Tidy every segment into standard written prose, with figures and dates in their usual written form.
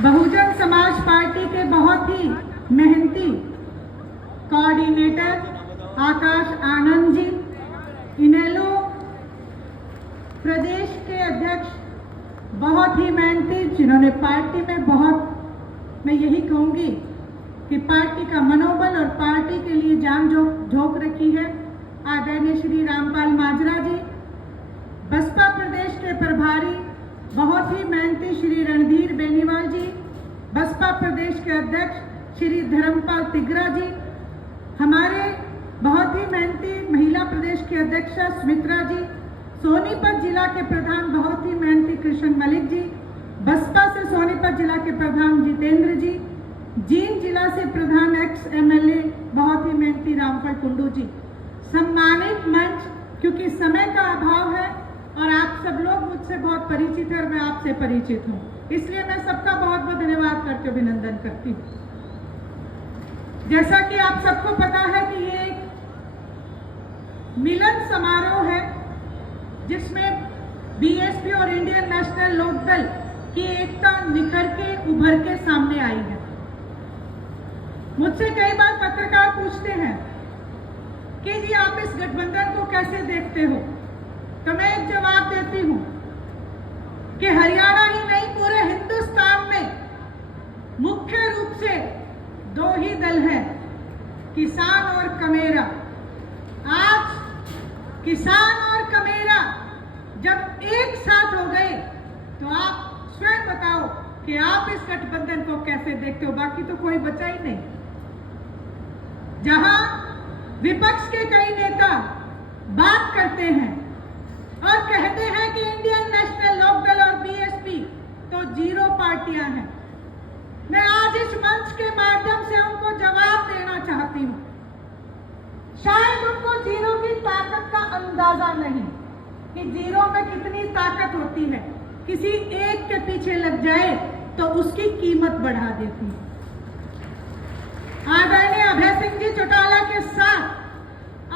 Bahujan Samaj party के बहुत ही मेहनती कोऑर्डिनेटर आकाश आनंद जी, इनेलो प्रदेश के अध्यक्ष बहुत ही मेहनती, जिन्होंने पार्टी में बहुत, मैं यही कहूंगी कि पार्टी का मनोबल और पार्टी के लिए जान झोंक रखी है, आदरणीय श्री रामपाल माजरा जी। बसपा प्रदेश के प्रभारी बहुत ही मेहनती श्री रणधीर बेनीवाल जी, बसपा प्रदेश के अध्यक्ष श्री धर्मपाल तिगरा जी, हमारे बहुत ही मेहनती महिला प्रदेश की अध्यक्षा सुमित्रा जी, सोनीपत जिला के प्रधान बहुत ही मेहनती कृष्ण मलिक जी, बसपा से सोनीपत जिला के प्रधान जितेंद्र जी, जींद जिला से प्रधान एक्स एमएलए बहुत ही मेहनती रामफल टुंडू जी। सम्मानित मंच, क्योंकि समय का अभाव है और आप सब लोग मुझसे बहुत परिचित हैं और मैं आपसे परिचित हूँ, इसलिए मैं सबका बहुत बहुत धन्यवाद करके अभिनंदन करती हूँ। जैसा कि आप सबको पता है कि ये एक मिलन समारोह है जिसमें बीएसपी और इंडियन नेशनल लोकदल की एकता निखर के उभर के सामने आई है। मुझसे कई बार पत्रकार पूछते हैं कि जी आप इस गठबंधन को कैसे देखते हो, तो मैं एक जवाब देती हूं कि हरियाणा ही नहीं पूरे हिंदुस्तान में मुख्य रूप से दो ही दल हैं, किसान और कमेरा। आज किसान और कमेरा जब एक साथ हो गए तो आप स्वयं बताओ कि आप इस गठबंधन को कैसे देखते हो। बाकी तो कोई बचा ही नहीं। जहां विपक्ष के कई नेता बात करते हैं और कहते हैं कि इंडियन नेशनल लोकदल और बीएसपी तो जीरो पार्टियां हैं, मैं आज इस मंच के माध्यम से उनको जवाब देना चाहती हूं। शायद उनको जीरो की ताकत का अंदाजा नहीं कि जीरो में कितनी ताकत होती है, किसी एक के पीछे लग जाए तो उसकी कीमत बढ़ा देती है। आदरणीय अभय सिंह जी चौटाला के साथ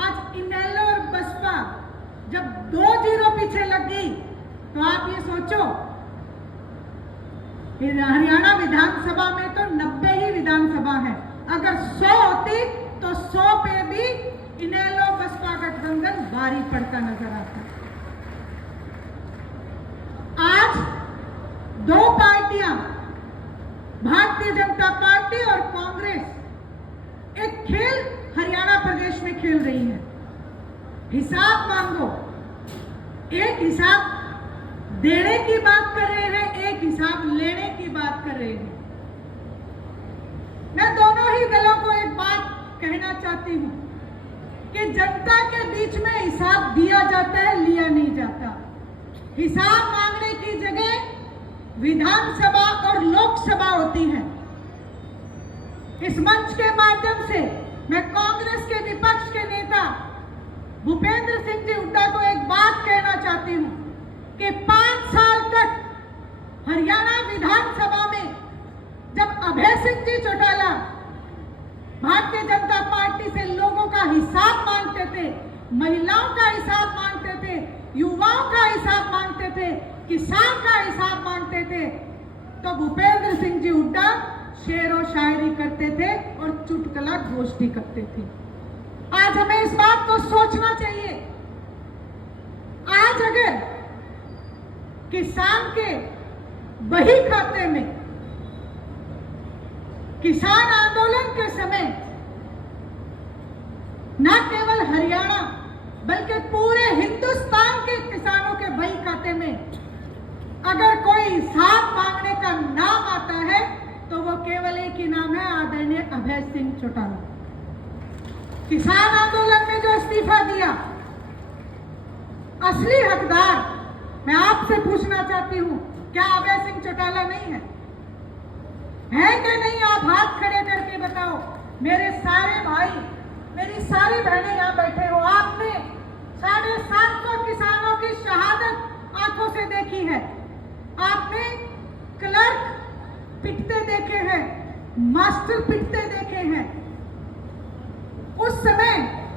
आज इनेलो और बसपा जब दो जीरो पीछे लग गई तो आप ये सोचो, हरियाणा विधानसभा में तो 90 ही विधानसभा है, अगर 100 होती तो 100 पे भी इनेलो बसपा गठबंधन भारी पड़ता नजर आता। आज दो पार्टियां, भारतीय जनता पार्टी और कांग्रेस, एक खेल हरियाणा प्रदेश में खेल रही है। हिसाब मांगो, एक हिसाब देने की बात कर रहे हैं, एक हिसाब लेने की बात कर रहे हैं। मैं दोनों ही दलों को एक बात कहना चाहती हूं कि जनता के बीच में हिसाब दिया जाता है, लिया नहीं जाता। हिसाब मांगने की जगह विधानसभा और लोकसभा होती है। इस मंच के माध्यम से मैं कांग्रेस के विपक्ष के नेता भूपेंद्र सिंह जी हुड्डा को एक बात कहना चाहती हूं कि 5 साल तक हरियाणा विधानसभा में जब अभय सिंह जी चौटाला भारतीय जनता पार्टी से लोगों का हिसाब मांगते थे, महिलाओं का हिसाब मांगते थे, युवाओं का हिसाब मांगते थे, किसान का हिसाब मांगते थे, तो भूपेंद्र सिंह जी हुड्डा शेर और शायरी करते थे और चुटकुला गोष्ठी करते थे। आज हमें इस बात को सोचना चाहिए। आज अगर किसान के बही खाते में किसान आंदोलन के समय न केवल हरियाणा बल्कि पूरे हिंदुस्तान के किसानों के बही खाते में अगर कोई हिसाब मांगने का नाम आता है तो वो केवल एक ही नाम है, आदरणीय अभय सिंह चौटाला। किसान आंदोलन में जो इस्तीफा दिया, असली हकदार मैं आपसे पूछना चाहती हूं, क्या अभय सिंह चौटाला नहीं है कि नहीं? आप हाथ खड़े करके बताओ। मेरे सारे भाई, मेरी सारी बहनें यहां बैठे हो, आपने 750 किसानों की शहादत आंखों से देखी है। आपने क्लर्क पिटते देखे हैं, मास्टर पिटते देखे हैं। उस समय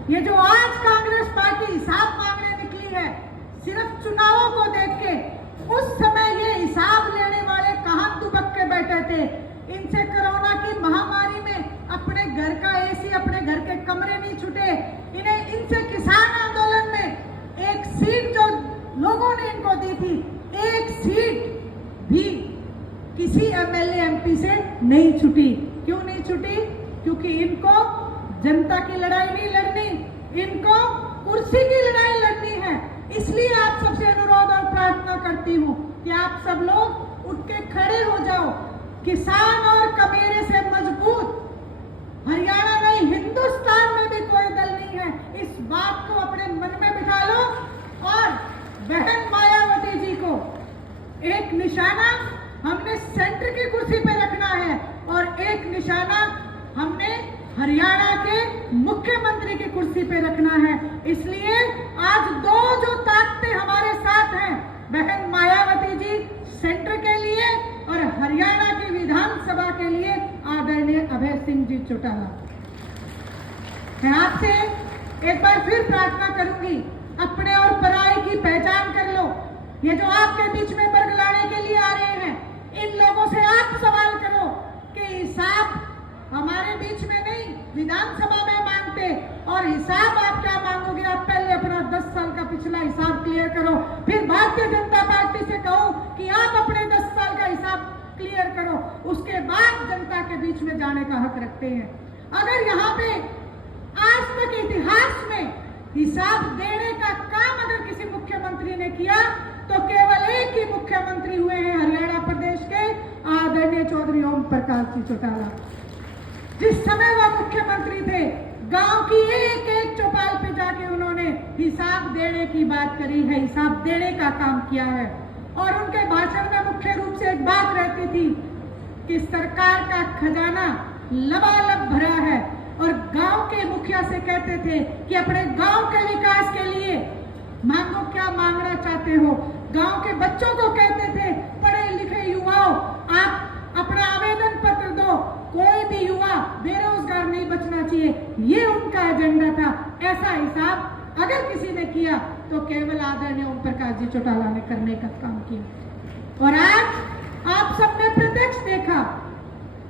ये जो आज कांग्रेस पार्टी हिसाब मांगने निकली है, सिर्फ चुनावों को देख के, उस समय ये हिसाब लेने वाले कहां दुबक के बैठे थे किसी एमएलए एमपी से नहीं छूटी। क्यों नहीं छूटी? क्योंकि इनको जनता की लड़ाई नहीं लड़नी, इनको कुर्सी की लड़ाई लड़नी है। इसलिए आप सबसे अनुरोध और प्रार्थना करती हूँ कि आप सब लोग उठ के खड़े हो जाओ। किसान और कमेरे से मजबूत हरियाणा नहीं, हिंदुस्तान में भी कोई दल नहीं है। इस बात को अपने मन में बिठा लो और बहन मायावती जी को एक निशाना हमने सेंटर की कुर्सी पे रखना है और एक निशाना हमने हरियाणा के मुख्यमंत्री की कुर्सी पे रखना है। इसलिए आज दो जो ताकतें हमारे साथ हैं, बहन मायावती जी सेंटर के लिए और हरियाणा की विधानसभा के लिए आदरणीय अभय सिंह जी चौटाला। मैं आपसे एक बार फिर प्रार्थना करूंगी, अपने और पराई की पहचान कर लो। ये जो आपके बीच में बरगलाने के लिए आ रहे हैं, इन लोगों से आप सवाल करो कि हिसाब हमारे बीच में नहीं, विधानसभा में मांगते। और हिसाब आप क्या मांगोगे? आप पहले अपना 10 साल का पिछला हिसाब क्लियर करो, फिर भारतीय जनता पार्टी से कहो कि आप अपने 10 साल का हिसाब क्लियर करो, उसके बाद जनता के बीच में जाने का हक रखते हैं। अगर यहाँ पे आज तक इतिहास में हिसाब देने का काम अगर किसी मुख्यमंत्री ने किया तो केवल एक ही मुख्यमंत्री हुए हैं हरियाणा प्रदेश के, आदरणीय चौधरी ओम प्रकाश जी चौटाला। जिस समय वह मुख्यमंत्री थे, गांव की एक एक चौपाल पे जाके उन्होंने हिसाब देने की बात करी है, हिसाब देने का काम किया है। और उनके भाषण में मुख्य रूप से एक बात रहती थी कि सरकार का खजाना लबालब भरा है, और गांव के मुखिया से कहते थे कि अपने गांव के विकास के लिए मांगो, क्या मांगना चाहते हो। गांव के बच्चों को कहते थे, पढ़े लिखे युवाओं, आप अपना आवेदन पत्र दो, कोई भी युवा बेरोजगार नहीं बचना चाहिए। ये उनका एजेंडा था। ऐसा हिसाब अगर किसी ने किया तो केवल आदरणीय ओम प्रकाश जी चौटाला ने करने का काम किया। और आज आप सबने प्रत्यक्ष देखा,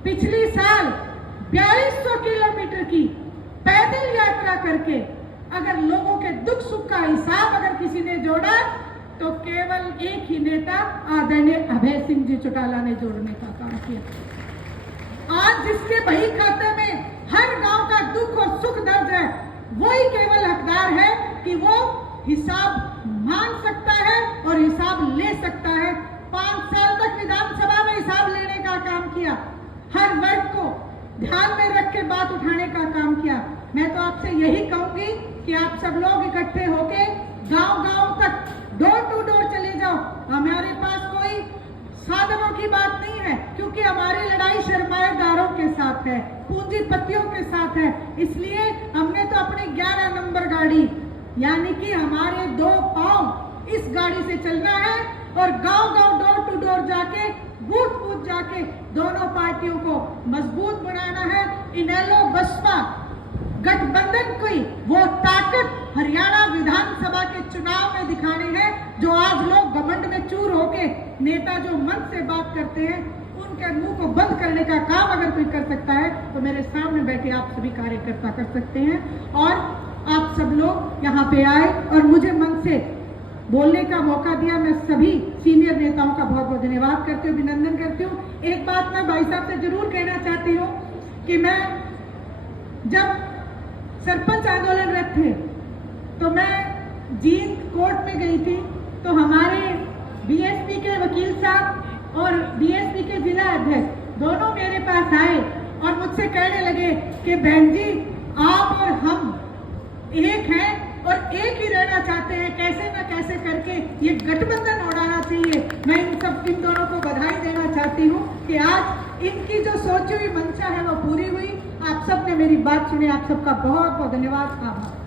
पिछली साल 4200 किलोमीटर की पैदल यात्रा करके अगर लोगों के दुख सुख का हिसाब अगर किसी ने जोड़ा तो केवल एक ही नेता आदरणीय अभय सिंह जी चौटाला ने जोड़ने का काम किया। आज जिसके बही खाते में हर गांव का दुख और सुख दर्ज है, वही केवल हकदार है कि वो हिसाब मांग सकता है और हिसाब ले सकता है। 5 साल तक विधानसभा में हिसाब लेने का काम किया, हर वर्ग को ध्यान में रख के बात उठाने का काम किया। मैं तो आपसे यही कहूंगी कि आप सब लोग इकट्ठे होके गांव-गांव तक डोर टू डोर चले जाओ। हमारे पास कोई साधनों की बात नहीं है, क्योंकि हमारी लड़ाई सरमाएदारों के साथ है, पूंजीपतियों के साथ है। इसलिए हमने तो अपनी 11 नंबर गाड़ी, यानी कि हमारे 2 पांव इस गाड़ी से चलना है और गांव-गांव डोर टू डोर जाके बूथ जाके दोनों पार्टियों को मजबूत बनाना है। इनेलो बसपा गठबंधन की वो ताकत हरियाणा विधानसभा के चुनाव में दिखानी है, जो आज लोग घमंड में चूर होके नेता जो मन से बात करते हैं उनके मुंह को बंद करने का काम अगर कोई कर सकता है तो मेरे सामने बैठे आप सभी कार्यकर्ता कर सकते हैं। और आप सब लोग यहाँ पे आए और मुझे मन से बोलने का मौका दिया। मैं सभी सीनियर नेताओं का बहुत बहुत धन्यवाद करती हूँ, अभिनंदन करती हूँ। एक बात मैं भाई साहब से जरूर कहना चाहती हूँ कि मैं जब सरपंच आंदोलनरत थे तो मैं जींद कोर्ट में गई थी, तो हमारे बीएसपी के वकील साहब और बीएसपी के जिला अध्यक्ष दोनों मेरे पास आए और मुझसे कहने लगे कि बहन जी आप और हम एक हैं और एक ही रहना चाहते हैं, कैसे ना कैसे करके ये गठबंधन उड़ाना चाहिए। मैं इन दोनों को बधाई देना चाहती हूँ कि आज इनकी जो सोची हुई मंशा है वो पूरी हुई। आप सबने मेरी बात सुनी, आप सबका बहुत बहुत धन्यवाद, आभार।